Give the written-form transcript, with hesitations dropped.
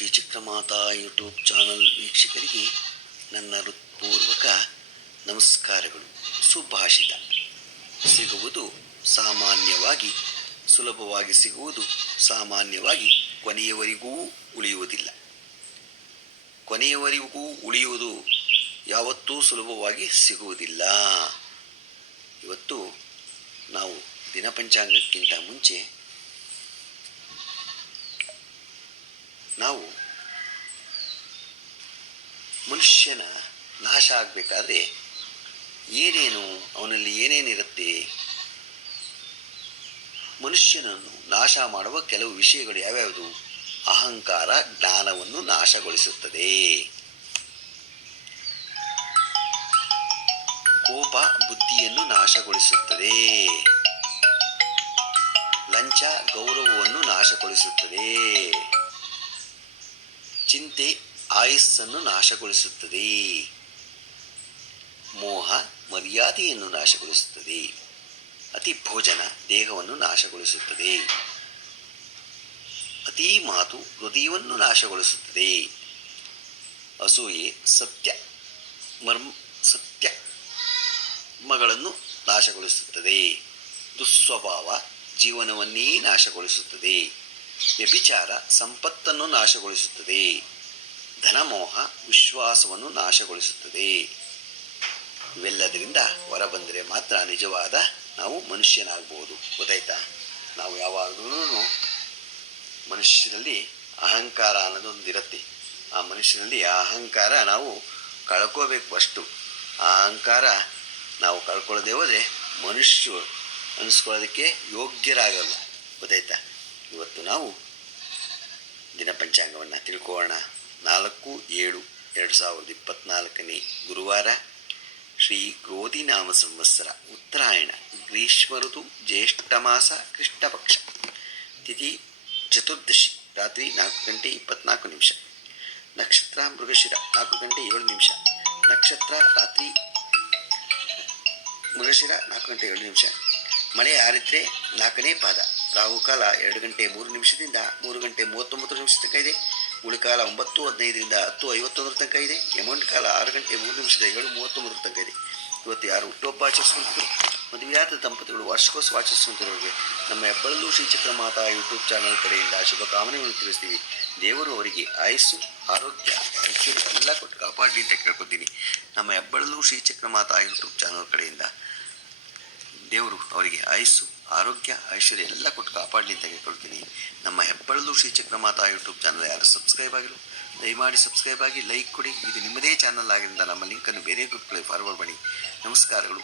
Shri ಚಿತ್ರಮಾತಾ YouTube channel ವೀಕ್ಷಕರಿಗೆ ನನ್ನ ಹೃತ್ಪೂರ್ವಕ ನಮಸ್ಕಾರಗಳು. ಸುಭಾಷಿತ ಸಿಗುವುದು ಸಾಮಾನ್ಯವಾಗಿ, ಸುಲಭವಾಗಿ ಸಿಗುವುದು ಸಾಮಾನ್ಯವಾಗಿ ಕೊನೆಯವರೆಗೂ ಉಳಿಯುವುದಿಲ್ಲ. ಕೊನೆಯವರೆಗೂ ಉಳಿಯುವುದು ಯಾವತ್ತೂ ಸುಲಭವಾಗಿ ಸಿಗುವುದಿಲ್ಲ. ಇವತ್ತು ನಾವು ದಿನಪಂಚಾಂಗಕ್ಕಿಂತ ಮುಂಚೆ ನಾವು ಮನುಷ್ಯನ ನಾಶ ಆಗಬೇಕಾದ್ರೆ ಅವನಲ್ಲಿ ಏನೇನಿರುತ್ತೆ, ಮನುಷ್ಯನನ್ನು ನಾಶ ಮಾಡುವ ಕೆಲವು ವಿಷಯಗಳು ಯಾವ್ಯಾವುದು? ಅಹಂಕಾರ ಜ್ಞಾನವನ್ನು ನಾಶಗೊಳಿಸುತ್ತದೆ, ಕೋಪ ಬುದ್ಧಿಯನ್ನು ನಾಶಗೊಳಿಸುತ್ತದೆ, ಲಂಚ ಗೌರವವನ್ನು ನಾಶಗೊಳಿಸುತ್ತದೆ, ಚಿಂತೆ ಆಯಸ್ಸನ್ನು ನಾಶಗೊಳಿಸುತ್ತದೆ, ಮೋಹ ಮರ್ಯಾದೆಯನ್ನು ನಾಶಗೊಳಿಸುತ್ತದೆ, ಅತಿ ಭೋಜನ ದೇಹವನ್ನು ನಾಶಗೊಳಿಸುತ್ತದೆ, ಅತಿ ಮಾತು ಹೃದಯವನ್ನು ನಾಶಗೊಳಿಸುತ್ತದೆ, ಅಸೂಯೆ ಸತ್ಯಗಳನ್ನು ನಾಶಗೊಳಿಸುತ್ತದೆ, ದುಸ್ವಭಾವ ಜೀವನವನ್ನೇ ನಾಶಗೊಳಿಸುತ್ತದೆ, ವ್ಯಭಿಚಾರ ಸಂಪತ್ತನ್ನು ನಾಶಗೊಳಿಸುತ್ತದೆ, ಧನಮೋಹ ವಿಶ್ವಾಸವನ್ನು ನಾಶಗೊಳಿಸುತ್ತದೆ. ಇವೆಲ್ಲದರಿಂದ ಹೊರಬಂದರೆ ಮಾತ್ರ ನಿಜವಾದ ನಾವು ಮನುಷ್ಯನಾಗಬಹುದು. ಗೊತ್ತಾಯ್ತಾ? ನಾವು ಯಾವಾಗಲೂ ಮನುಷ್ಯರಲ್ಲಿ ಅಹಂಕಾರ ಅನ್ನೋದೊಂದಿರುತ್ತೆ. ಆ ಮನುಷ್ಯನಲ್ಲಿ ಆ ಅಹಂಕಾರ ನಾವು ಕಳ್ಕೋಬೇಕು. ಅಷ್ಟು ಆ ಅಹಂಕಾರ ನಾವು ಕಳ್ಕೊಳ್ಳದೆ ಹೋದರೆ ಮನುಷ್ಯರು ಅನಿಸ್ಕೊಳ್ಳೋದಕ್ಕೆ ಯೋಗ್ಯರಾಗಲ್ಲ. ಗೊತ್ತಾಯ್ತಾ? ಇವತ್ತು ನಾವು ದಿನಪಂಚಾಂಗವನ್ನು ತಿಳ್ಕೊಳ್ಳೋಣ. 4/7/2024 ಗುರುವಾರ, ಶ್ರೀ ಕ್ರೋಧಿನಾಮ ಸಂವತ್ಸರ, ಉತ್ತರಾಯಣ, ಗ್ರೀಷ್ಮ ಋತು, ಜ್ಯೇಷ್ಠ ಮಾಸ, ಕೃಷ್ಣ ಪಕ್ಷ, ತಿಥಿ ಚತುರ್ದಶಿ, ರಾತ್ರಿ 4:24, ನಕ್ಷತ್ರ ಮೃಗಶಿರ 4:07, ನಕ್ಷತ್ರ ರಾತ್ರಿ ಮೃಗಶಿರ 4:07, ಮಳೆ ಆರಿದ್ರೆ 4ನೇ ಪಾದ, ರಾಹುಕಾಲ 2:03 3:39 ತನಕ ಇದೆ, ಉಳಿಕಾಲ 9:15 10:51 ತನಕ ಇದೆ, ಯಮಂಟ್ ಕಾಲ 6:03 7:39 ತನಕ ಇದೆ. ಇವತ್ತು ಯಾರು ಹುಟ್ಟುಹಬ್ಬ ಆಚರಿಸುವಂಥದ್ದು, ಮದುವೆಯಾದ ದಂಪತಿಗಳು ವಾರ್ಷಿಕೋತ್ಸವ ಆಚರಿಸುವಂಥವ್ರಿಗೆ ನಮ್ಮ ಹೆಬ್ಬಳಲು ಶ್ರೀಚಕ್ರ ಮಾತಾ ಯೂಟ್ಯೂಬ್ ಚಾನಲ್ ಕಡೆಯಿಂದ ಶುಭಕಾಮನೆಗಳನ್ನು ತಿಳಿಸ್ತೀವಿ. ದೇವರು ಅವರಿಗೆ ಆಯಸ್ಸು, ಆರೋಗ್ಯ, ಐಶ್ವರ್ಯ ಎಲ್ಲ ಕೊಟ್ಟು ಕಾಪಾಡಲಿ ಅಂತ ಕೇಳ್ಕೊತೀನಿ. ನಮ್ಮ ಹೆಬ್ಬಳಲು ಶ್ರೀಚಕ್ರ ಮಾತಾ ಯೂಟ್ಯೂಬ್ ಚಾನಲ್ ಕಡೆಯಿಂದ ದೇವರು ಅವರಿಗೆ ಆಯಸ್ಸು, ಆರೋಗ್ಯ, ಐಶ್ವರ್ಯ ಎಲ್ಲ ಕೊಟ್ಟು ಕಾಪಾಡಲಿ ಅಂತ ಕೇಳ್ಕೊಳ್ತೀನಿ. ನಮ್ಮ ಹೆಬ್ಬಳಲು ಶ್ರೀಚಕ್ರ ಮಾತಾ ಯೂಟ್ಯೂಬ್ ಚಾನಲ್ ಯಾರು ಸಬ್ಸ್ಕ್ರೈಬ್ ಆಗಿಲ್ಲ, ದಯಮಾಡಿ ಸಬ್ಸ್ಕ್ರೈಬ್ ಆಗಿ, ಲೈಕ್ ಕೊಡಿ. ಇದು ನಿಮ್ಮದೇ ಚಾನಲ್ ಆಗಿದ್ದರಿಂದ ನಮ್ಮ ಲಿಂಕನ್ನು ಬೇರೆ ಗ್ರೂಪ್ಗಳಿಗೆ ಫಾರ್ವರ್ಡ್ ಮಾಡಿ. ನಮಸ್ಕಾರಗಳು.